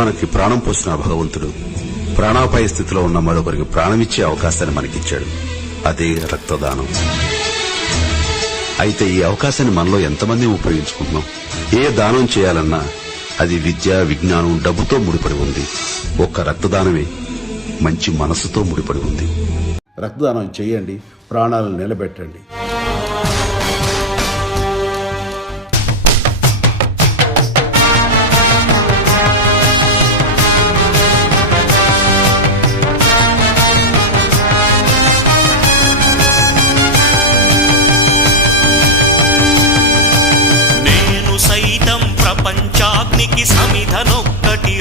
మనకి ప్రాణం పోసిన భగవంతుడు ప్రాణాపాయ స్థితిలో ఉన్న మరొకరికి ప్రాణమిచ్చే అవకాశాన్ని మనకిచ్చాడు. అదే రక్తదానం. అయితే ఈ అవకాశాన్ని మనలో ఎంతమంది ఉపయోగించుకుంటున్నాం? ఏ దానం చేయాలన్నా అది విద్య, విజ్ఞానం, డబ్బుతో ముడిపడి ఉంది. ఒక్క రక్తదానమే మంచి మనసుతో ముడిపడి ఉంది. రక్తదానం చేయండి, ప్రాణాలను నిలబెట్టండి. ప్రపంచాగ్నికి సమిధనొక్కటి